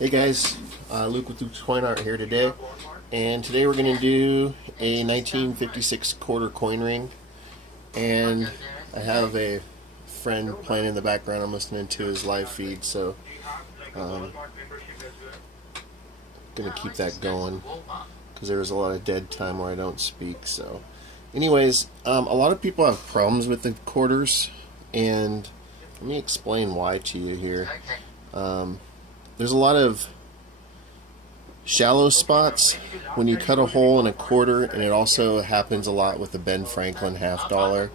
Hey guys, Luke with Luke's Coin Art here today, and today we're going to do a 1956 quarter coin ring, and I have a friend playing in the background. I'm listening to his live feed, so I'm going to keep that going because there was a lot of dead time where I don't speak. So anyways, a lot of people have problems with the quarters, and let me explain why to you here. There's a lot of shallow spots when you cut a hole in a quarter, and it also happens a lot with the Ben Franklin half dollar.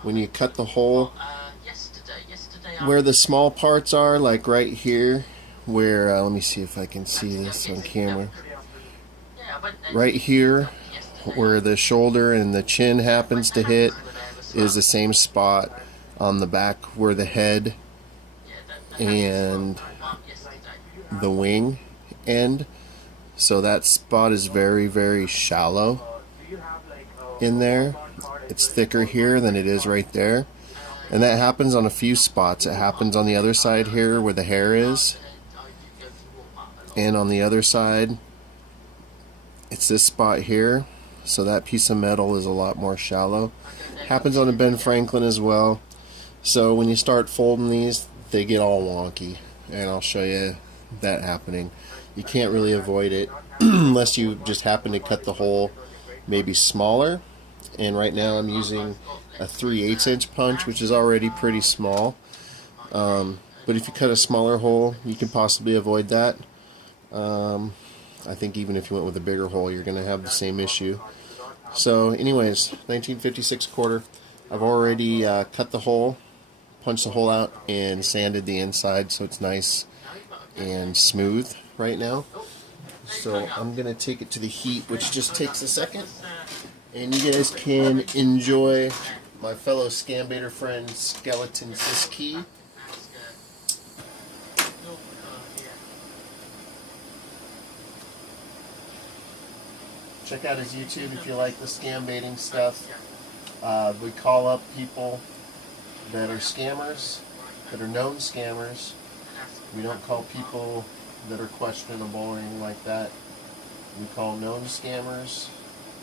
When you cut the hole, where the small parts are, like right here, where, let me see if I can see this on camera. Right here, where the shoulder and the chin happens to hit, is the same spot on the back where the head and the wing end. So that spot is very, very shallow in there. It's thicker here than it is right there. And that happens on a few spots. It happens on the other side here where the hair is. And on the other side, it's this spot here. So that piece of metal is a lot more shallow. Happens on a Ben Franklin as well. So when you start folding these, they get all wonky. And I'll show you that happening. You can't really avoid it unless you just happen to cut the hole maybe smaller. And right now I'm using a 3/8 inch punch, which is already pretty small. But if you cut a smaller hole, you can possibly avoid that. I think even if you went with a bigger hole, you're going to have the same issue. So anyways, 1956 quarter. I've already cut the hole, punched the hole out, and sanded the inside so it's nice and smooth right now. So I'm gonna take it to the heat, which just takes a second, and you guys can enjoy my fellow scam baiter friend Skeleton Siski. Check out his YouTube if you like the scam baiting stuff. We call up people that are scammers, that are known scammers. We don't call people that are questionable or anything like that. We call known scammers,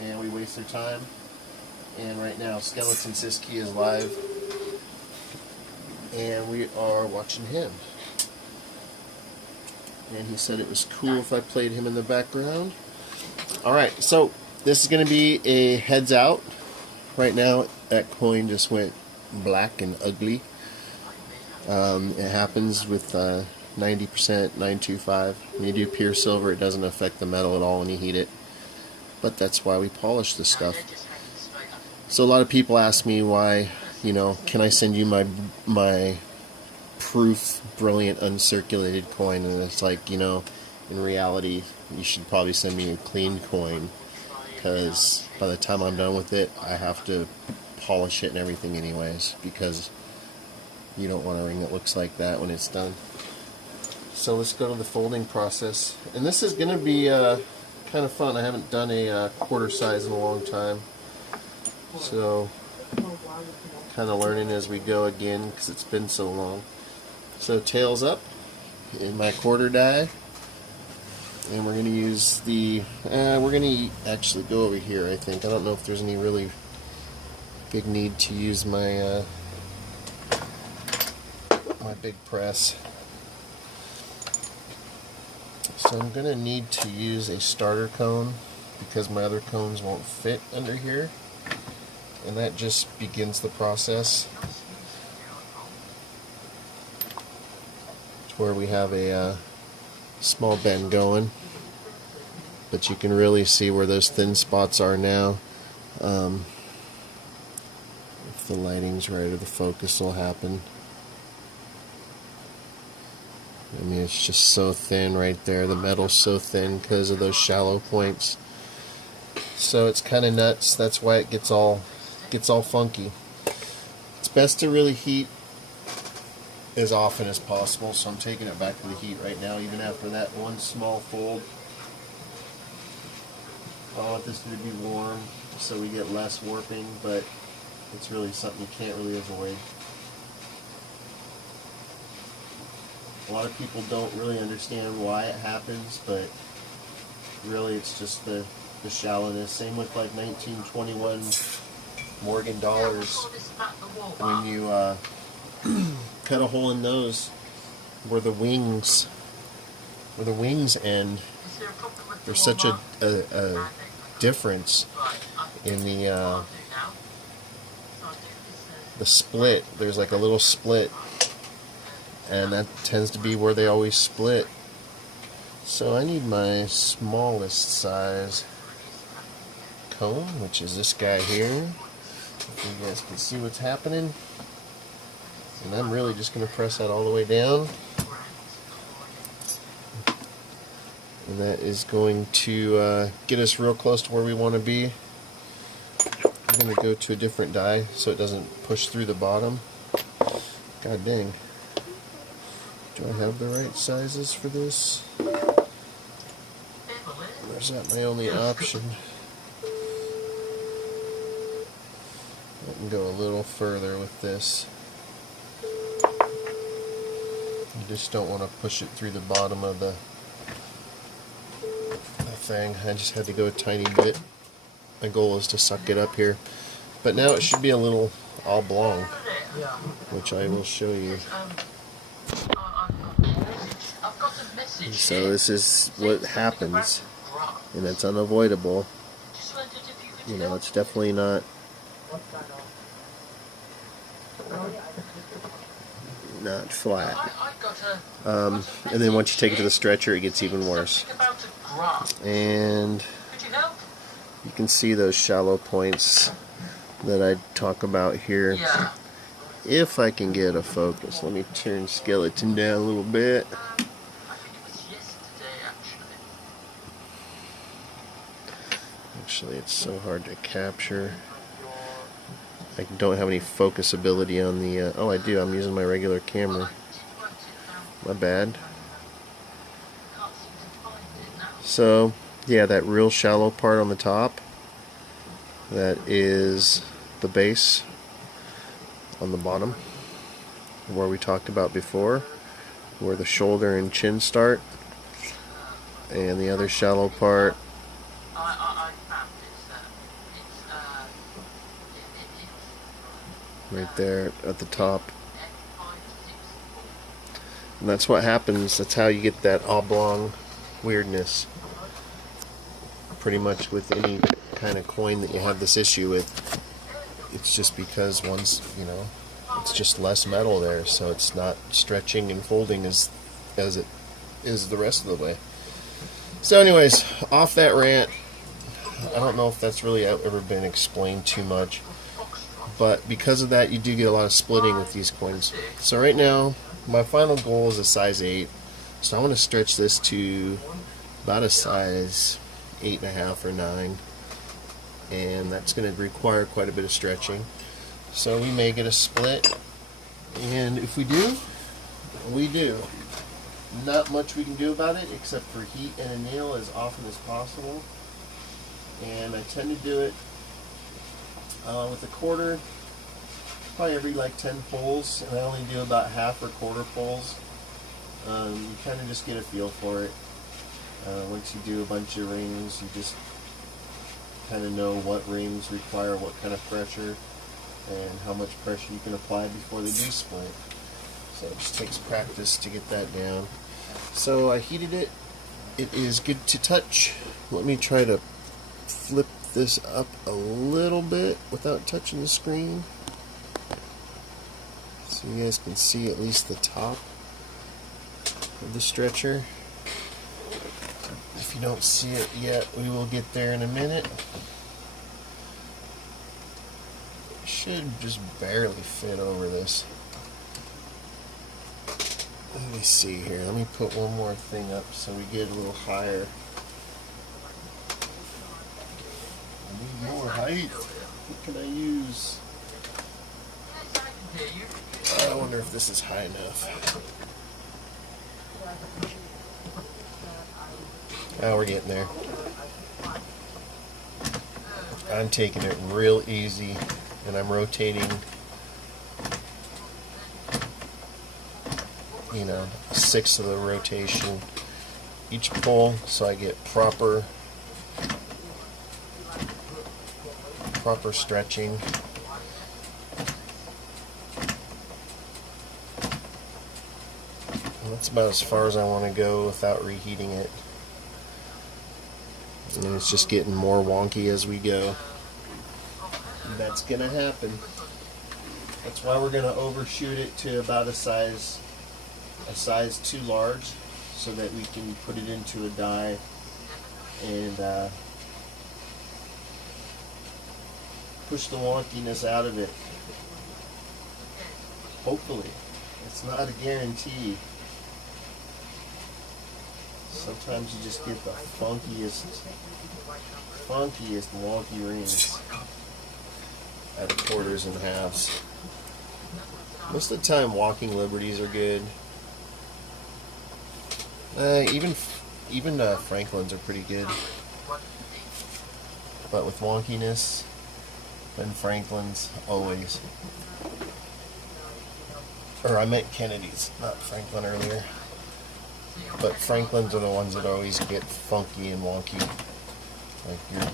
and we waste their time. And right now, Skeleton Siski is live, and we are watching him. And he said it was cool if I played him in the background. Alright, so this is going to be a heads out. Right now, that coin just went black and ugly. It happens with 90% 925. When you do pure silver, it doesn't affect the metal at all when you heat it. But that's why we polish this stuff. So a lot of people ask me why, can I send you my proof, brilliant, uncirculated coin? And it's like, in reality, you should probably send me a clean coin, because by the time I'm done with it, I have to polish it and everything anyways, because you don't want a ring that looks like that when it's done. So let's go to the folding process. And this is going to be kind of fun. I haven't done a quarter size in a long time. So kind of learning as we go again because it's been so long. So tails up in my quarter die. And we're going to use the, we're going to actually go over here, I think. I don't know if there's any really big need to use my my big press. So I'm going to need to use a starter cone because my other cones won't fit under here. And that just begins the process to where we have a small bend going. But you can really see where those thin spots are now. If the lighting's right or the focus will happen. I mean, it's just so thin right there. The metal's so thin because of those shallow points. So it's kind of nuts. That's why it gets all funky. It's best to really heat as often as possible. So I'm taking it back to the heat right now, even after that one small fold. I want this to be warm so we get less warping, but it's really something you can't really avoid. A lot of people don't really understand why it happens, but really it's just the shallowness. Same with like 1921 Morgan dollars. When you cut a hole in those where the wings end, there's such a difference in the split. There's like a little split, and that tends to be where they always split. So I need my smallest size cone, which is this guy here. If you guys can see what's happening. And I'm really just going to press that all the way down. And that is going to get us real close to where we want to be. I'm going to go to a different die so it doesn't push through the bottom. God dang. Do I have the right sizes for this? Or is that my only option? I can go a little further with this. You just don't want to push it through the bottom of the thing. I just had to go a tiny bit. My goal is to suck it up here. But now it should be a little oblong, which I will show you. And so this is what happens, and it's unavoidable. You know, it's definitely not flat. And then once you take it to the stretcher, it gets even worse. And you can see those shallow points that I talk about here. If I can get a focus. Let me turn skeleton down a little bit. Actually, it's so hard to capture. I don't have any focus ability on the... oh, I do. I'm using my regular camera. My bad. So, yeah, that real shallow part on the top, that is the base on the bottom, where we talked about before, where the shoulder and chin start, and the other shallow part right there at the top. And that's what happens. That's how you get that oblong weirdness. Pretty much with any kind of coin that you have this issue with. It's just because once, you know, it's just less metal there, so it's not stretching and folding as it is the rest of the way. So anyways, off that rant. I don't know if that's really ever been explained too much, but because of that, you do get a lot of splitting with these coins. So right now, my final goal is a size 8. So I want to stretch this to about a size 8.5 or 9. And that's going to require quite a bit of stretching. So we may get a split. And if we do, we do. Not much we can do about it except for heat and a nail as often as possible. And I tend to do it with a quarter, probably every like 10 pulls, and I only do about half or quarter pulls. You kind of just get a feel for it. Once you do a bunch of rings, you just kind of know what rings require what kind of pressure and how much pressure you can apply before they do split. So it just takes practice to get that down. So I heated it. It is good to touch. Let me try to flip this up a little bit without touching the screen, so you guys can see at least the top of the stretcher. If you don't see it yet, we will get there in a minute. It should just barely fit over this. Let me see here. Let me put one more thing up so we get a little higher. I need more height. What can I use? I wonder if this is high enough. Oh, we're getting there. I'm taking it real easy, and I'm rotating, you know, 1/6 of the rotation each pull, so I get proper stretching. And that's about as far as I want to go without reheating it. And it's just getting more wonky as we go. And that's going to happen. That's why we're going to overshoot it to about a size too large, so that we can put it into a die and push the wonkiness out of it. Hopefully. It's not a guarantee. Sometimes you just get the funkiest wonky rings out of quarters and halves. Most of the time walking liberties are good. Even Franklins are pretty good. But with wonkiness, Ben Franklin's always. Or I meant Kennedy's, not Franklin earlier. But Franklin's are the ones that always get funky and wonky. Like you're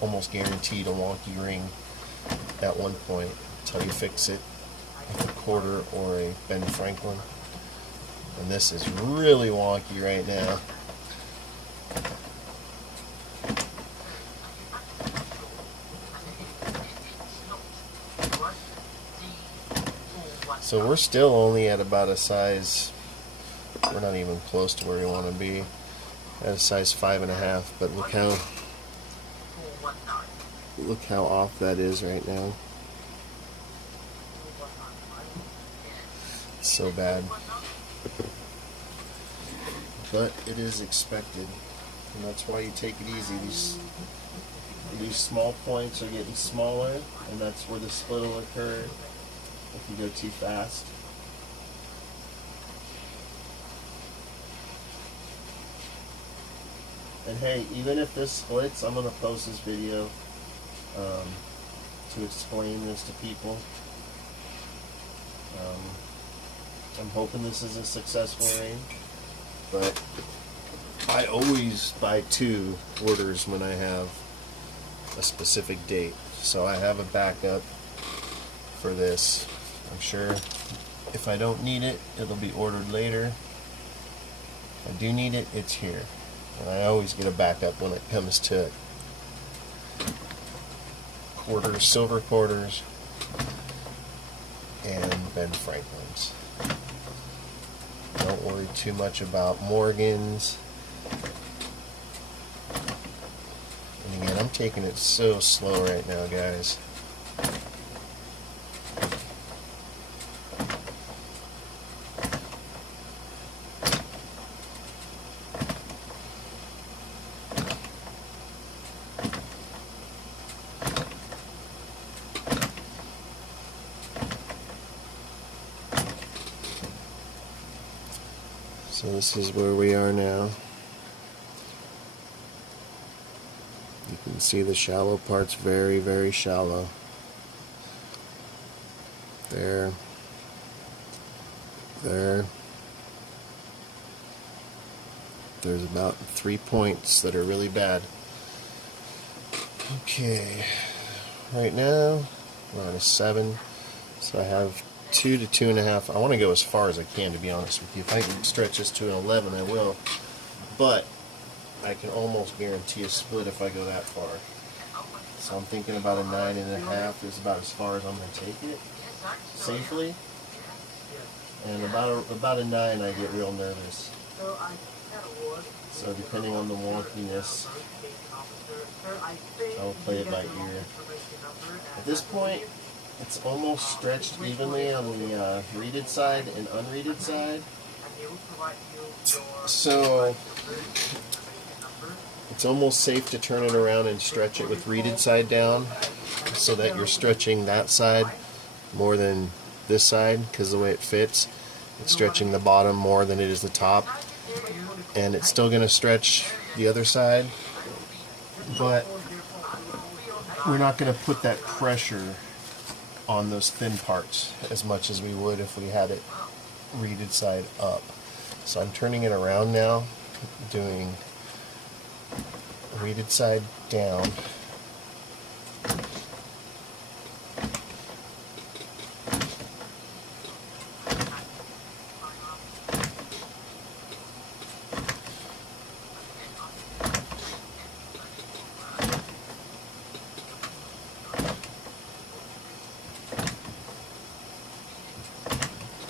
almost guaranteed a wonky ring at one point until you fix it with a quarter or a Ben Franklin. And this is really wonky right now. So we're still only at about a size, we're not even close to where we want to be, at a size 5.5, but look how off that is right now. So bad. But it is expected, and that's why you take it easy. These small points are getting smaller, and that's where the split will occur if you go too fast. And hey, even if this splits, I'm going to post this video to explain this to people. I'm hoping this is a successful ring, but I always buy 2 orders when I have a specific date. So I have a backup for this. I'm sure if I don't need it, it'll be ordered later. If I do need it, it's here. And I always get a backup when it comes to quarters, silver quarters, and Ben Franklin's. Don't worry too much about Morgans. And again, I'm taking it so slow right now, guys. So this is where we are now. You can see the shallow part's very, very shallow. There. There. There's about 3 points that are really bad. Okay. Right now, we're on a 7. So I have 2 to 2.5. I want to go as far as I can, to be honest with you. If I can stretch this to an 11, I will. But I can almost guarantee a split if I go that far. So I'm thinking about a 9.5 is about as far as I'm going to take it safely. And about a 9, I get real nervous. So depending on the wonkiness, I'll play it by ear. At this point, it's almost stretched evenly on the reeded side and unreeded side. So it's almost safe to turn it around and stretch it with reeded side down, so that you're stretching that side more than this side, because the way it fits, it's stretching the bottom more than it is the top. And it's still going to stretch the other side, but we're not going to put that pressure on those thin parts as much as we would if we had it reeded side up. So I'm turning it around now, doing reeded side down.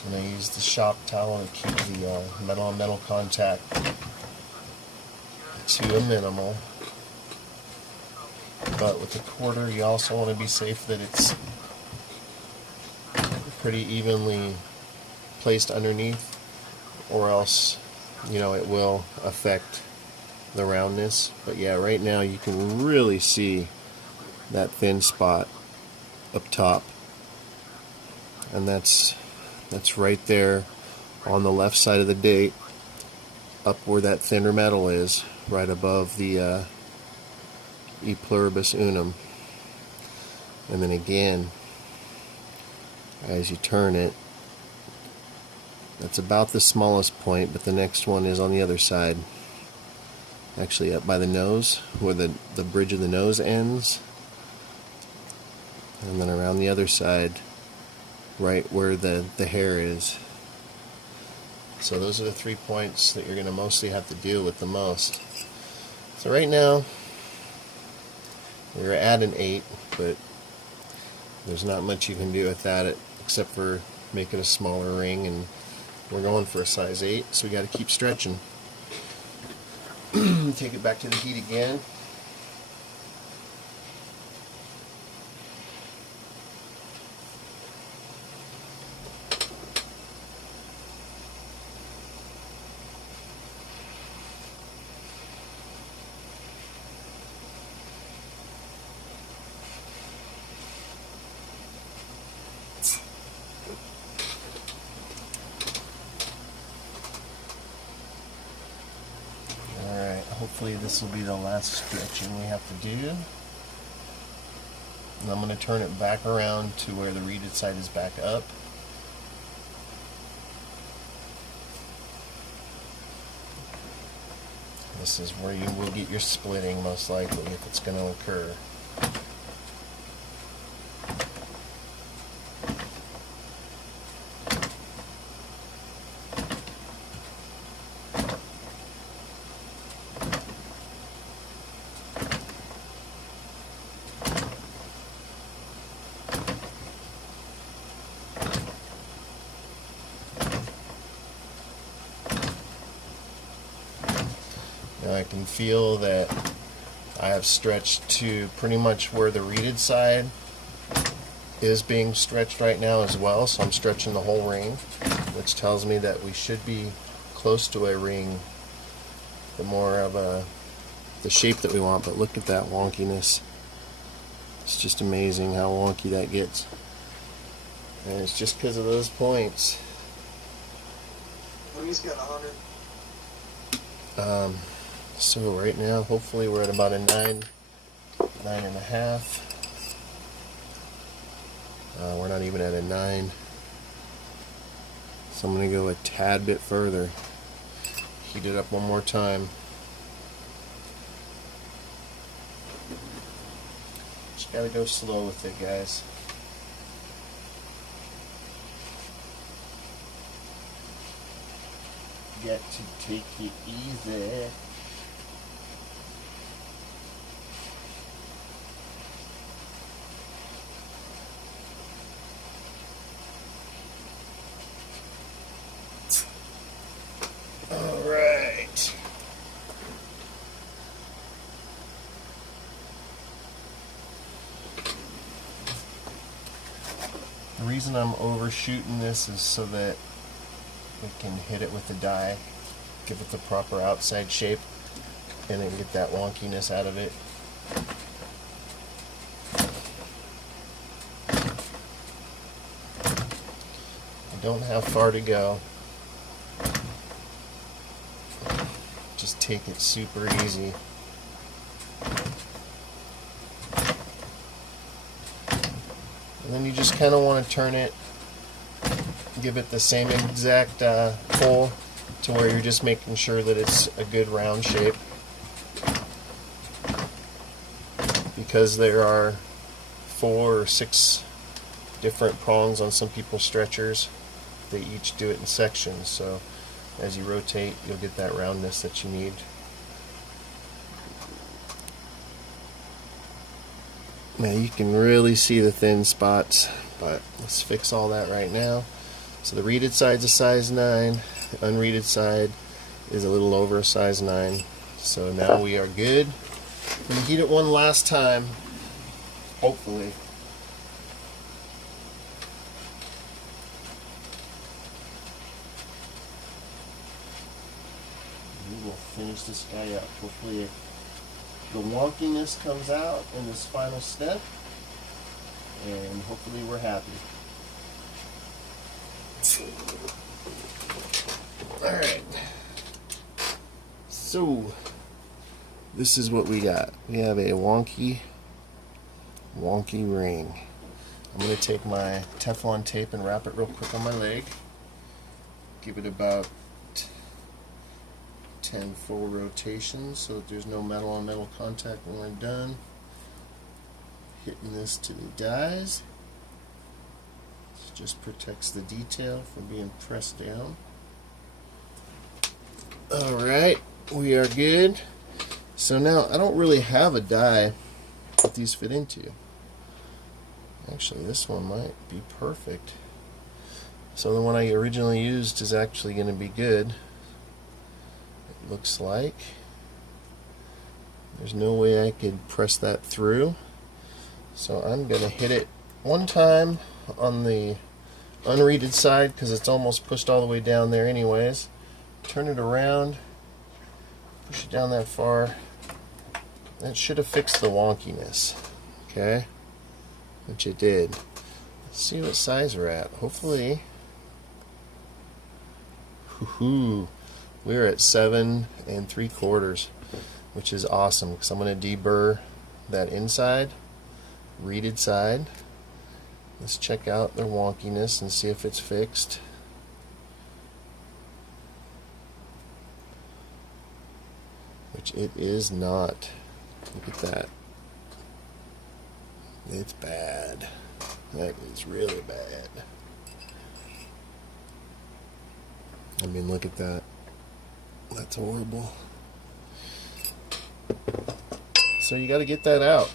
And I use the shop towel to keep the metal-on-metal contact to a minimal. But with the quarter, you also want to be safe that it's pretty evenly placed underneath, or else, you know, it will affect the roundness. But yeah, right now you can really see that thin spot up top, and that's right there on the left side of the date, up where that thinner metal is, right above the E pluribus unum. And then again, as you turn it, that's about the smallest point, but the next one is on the other side, actually up by the nose, where the bridge of the nose ends, and then around the other side, right where the hair is. So those are the 3 points that you're going to mostly have to deal with the most. So right now, we're at an 8, but there's not much you can do with that except for make it a smaller ring, and we're going for a size 8, so we got to keep stretching. Take it back to the heat again. Hopefully this will be the last stretching we have to do. And I'm going to turn it back around to where the reeded side is back up. This is where you will get your splitting, most likely, if it's going to occur. Now I can feel that I have stretched to pretty much where the reeded side is being stretched right now as well, so I'm stretching the whole ring, which tells me that we should be close to a ring, the more of the shape that we want. But look at that wonkiness. It's just amazing how wonky that gets, and it's just because of those points. Well, he's got 100. So right now, hopefully we're at about a 9.5. We're not even at a 9. So I'm going to go a tad bit further. Heat it up one more time. Just got to go slow with it, guys. Got to take it easy. Alright. The reason I'm overshooting this is so that we can hit it with the die, give it the proper outside shape, and then get that wonkiness out of it. I don't have far to go. Just take it super easy. And then you just kind of want to turn it give it the same exact pull to where you're just making sure that it's a good round shape. Because there are 4 or 6 different prongs on some people's stretchers, they each do it in sections, so as you rotate you'll get that roundness that you need. Now you can really see the thin spots, but let's fix all that right now. So the reeded side's a size 9, the unreeded side is a little over a size 9. So now we are good. I'm going to heat it one last time, hopefully. We will finish this guy up. Hopefully the wonkiness comes out in this final step, and hopefully we're happy. Alright, so this is what we got. We have a wonky ring. I'm going to take my Teflon tape and wrap it real quick on my leg. Give it about 10 full rotations so that there's no metal on metal contact when we're done. Hitting this to the dies. This just protects the detail from being pressed down. Alright, we are good. So now I don't really have a die that these fit into. Actually, this one might be perfect. So the one I originally used is actually going to be good. It looks like. There's no way I could press that through. So I'm going to hit it one time on the unreeded side because it's almost pushed all the way down there anyways. Turn it around, push it down that far. That should have fixed the wonkiness, okay? Which it did. Let's see what size we're at. Hopefully, we're at 7 3/4, which is awesome because I'm going to deburr that inside, reeded side. Let's check out the wonkiness and see if it's fixed. Which it is not. Look at that. It's bad. That is really bad. I mean, look at that. That's horrible. So you got to get that out.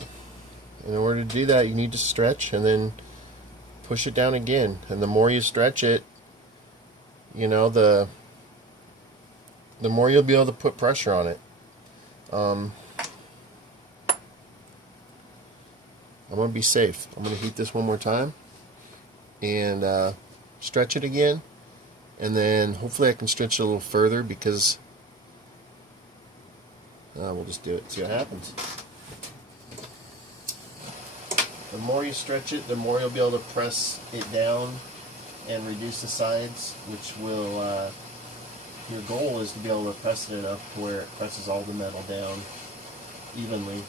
In order to do that, you need to stretch and then push it down again. And the more you stretch it, you know, the more you'll be able to put pressure on it. I'm going to be safe. I'm going to heat this one more time and stretch it again, and then hopefully I can stretch it a little further because we'll just do it, see what happens. The more you stretch it, the more you'll be able to press it down and reduce the sides, which will your goal is to be able to press it enough to where it presses all the metal down evenly.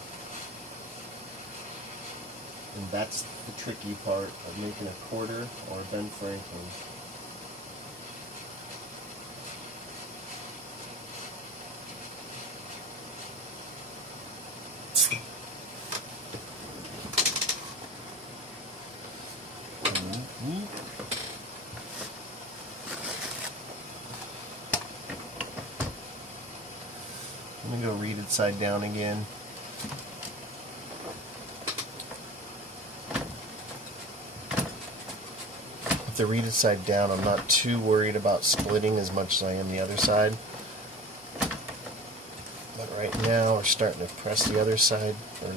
And that's the tricky part of making a quarter or a Ben Franklin. I'm going to go reeded side down again. With the reeded side down, I'm not too worried about splitting as much as I am the other side. But right now we're starting to press the other side, or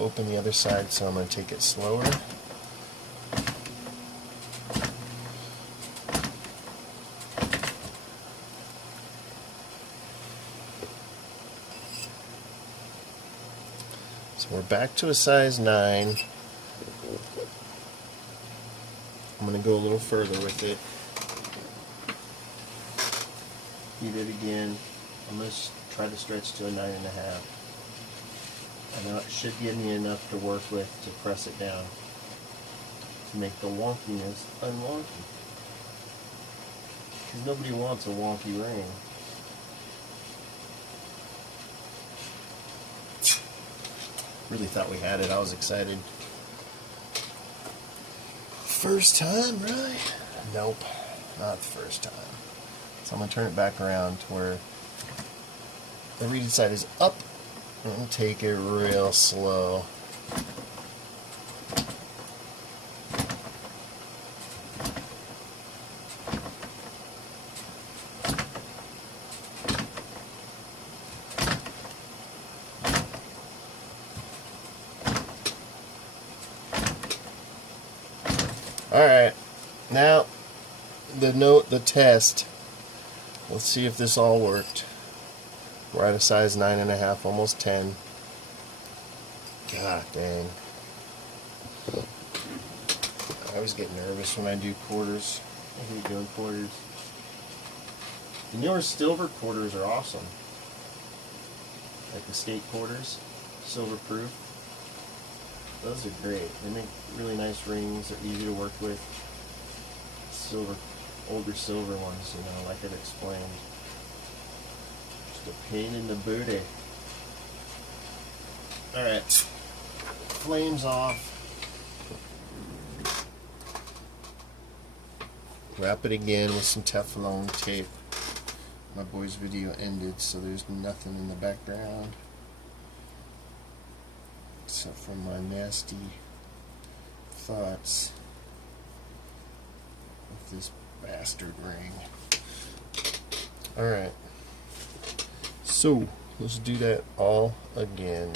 open the other side, so I'm going to take it slower. So we're back to a size 9. I'm going to go a little further with it. Heat it again. I'm going to try to stretch to a 9.5. I know it should give me enough to work with to press it down, to make the wonkiness unwonky. because nobody wants a wonky ring. Really thought we had it. I was excited. First time, really? Nope, not the first time. So I'm going to turn it back around to where the reading side is up and take it real slow. Alright, now the test. Let's see if this all worked. We're at a size 9.5, almost 10. God dang. I always get nervous when I do quarters. I hate doing quarters. The newer silver quarters are awesome. Like the state quarters, silver proof. Those are great. They make really nice rings. They're easy to work with. Silver, older silver ones, you know, like I've explained. Just a pain in the booty. Alright. Flames off. Wrap it again with some Teflon tape. My boy's video ended, so there's nothing in the background. Except for my nasty thoughts with this bastard ring. Alright. So, let's do that all again.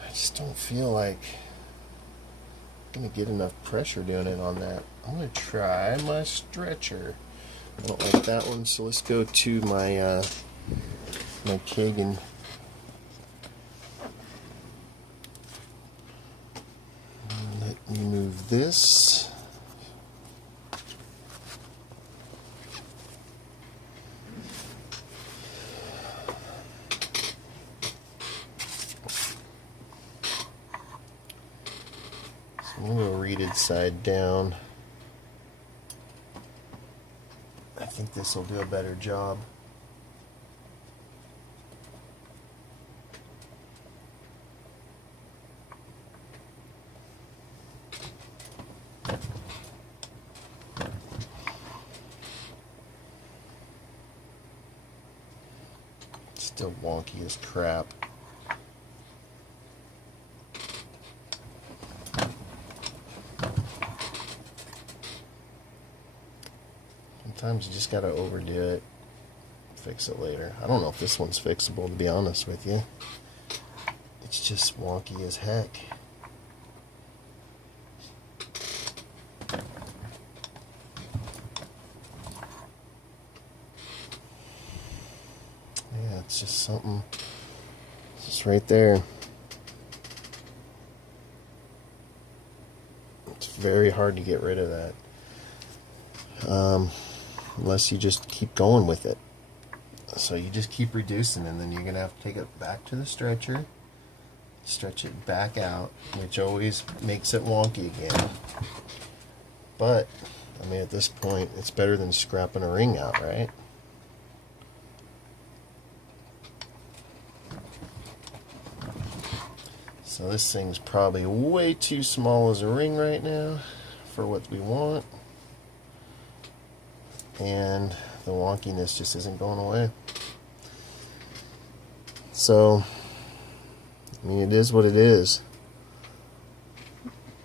I just don't feel like I'm going to get enough pressure doing it on that. I'm going to try my stretcher. I don't like that one, so let's go to my my Kagan. Let me move this. So I'm going to go reeded side down. I think this will do a better job. Still wonky as crap. Sometimes you just gotta overdo it, fix it later. I don't know if this one's fixable, to be honest with you. It's just wonky as heck. Yeah, it's just something. It's just right there. It's very hard to get rid of that. Unless you just keep going with it. So you just keep reducing, and then you're going to have to take it back to the stretcher, stretch it back out, which always makes it wonky again. But, I mean, at this point, it's better than scrapping a ring out, right? So this thing's probably way too small as a ring right now for what we want. And the wonkiness just isn't going away. So, I mean, it is what it is.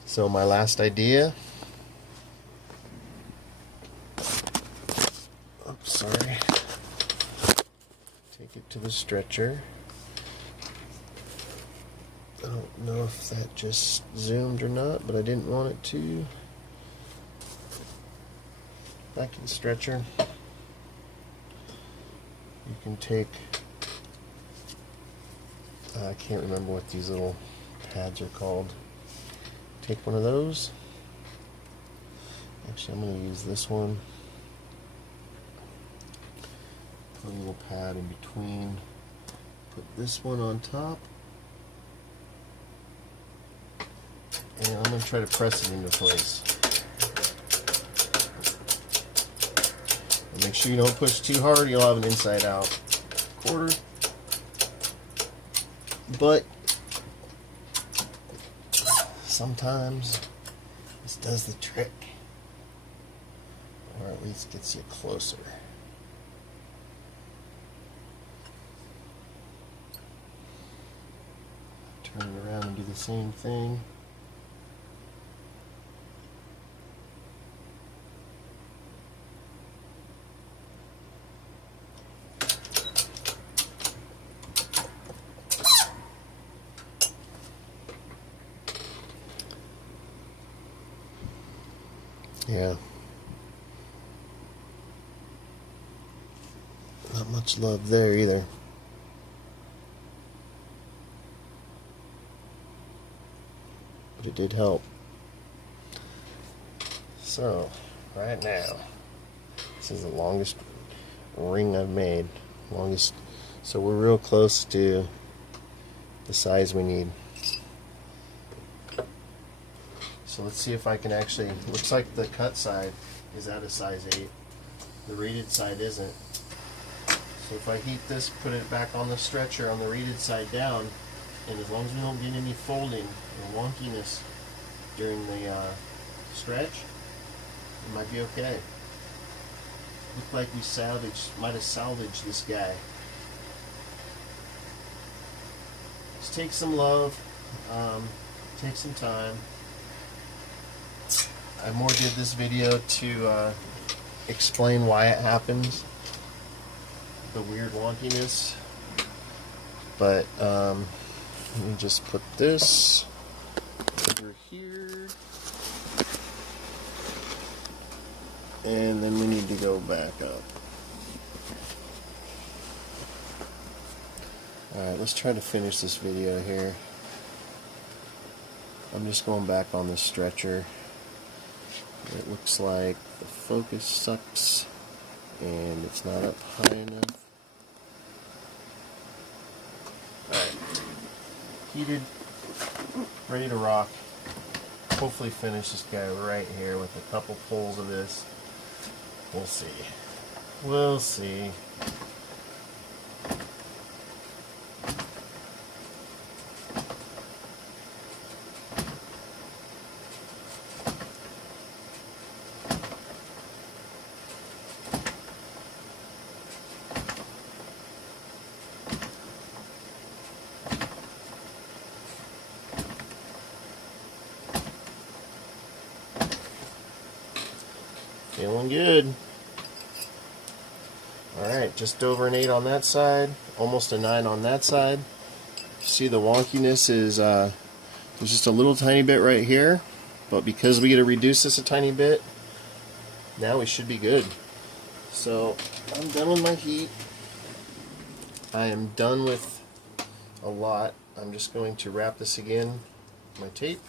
So my last idea, oops, sorry, take it to the stretcher. I don't know if that just zoomed or not, but I didn't want it to. Back in the stretcher, you can take, I can't remember what these little pads are called. Take one of those. Actually, I'm going to use this one. Put a little pad in between. Put this one on top. And I'm going to try to press it into place. And make sure you don't push too hard, you'll have an inside out quarter. But sometimes this does the trick, or at least gets you closer. Turn it around and do the same thing. Yeah. Not much love there either. But it did help. So, right now, this is the longest ring I've made. Longest. So we're real close to the size we need. So let's see if I can actually, looks like the cut side is at a size 8. The reeded side isn't. So if I heat this, put it back on the stretcher on the reeded side down, and as long as we don't get any folding or wonkiness during the stretch, it might be okay. Looked like we might have salvaged this guy. Just take some love, take some time. I more did this video to explain why it happens, the weird wonkiness. But let me just put this over here, and then we need to go back up. Alright, let's try to finish this video here. I'm just going back on the stretcher. It looks like the focus sucks and it's not up high enough. Alright, heated, ready to rock. Hopefully finish this guy right here with a couple pulls of this. We'll see. We'll see. Feeling good. Alright, just over an 8 on that side, almost a 9 on that side. See, the wonkiness is there's just a little tiny bit right here, but because we get to reduce this a tiny bit, now we should be good. So I'm done with my heat. I am done with a lot. I'm just going to wrap this again with my tape.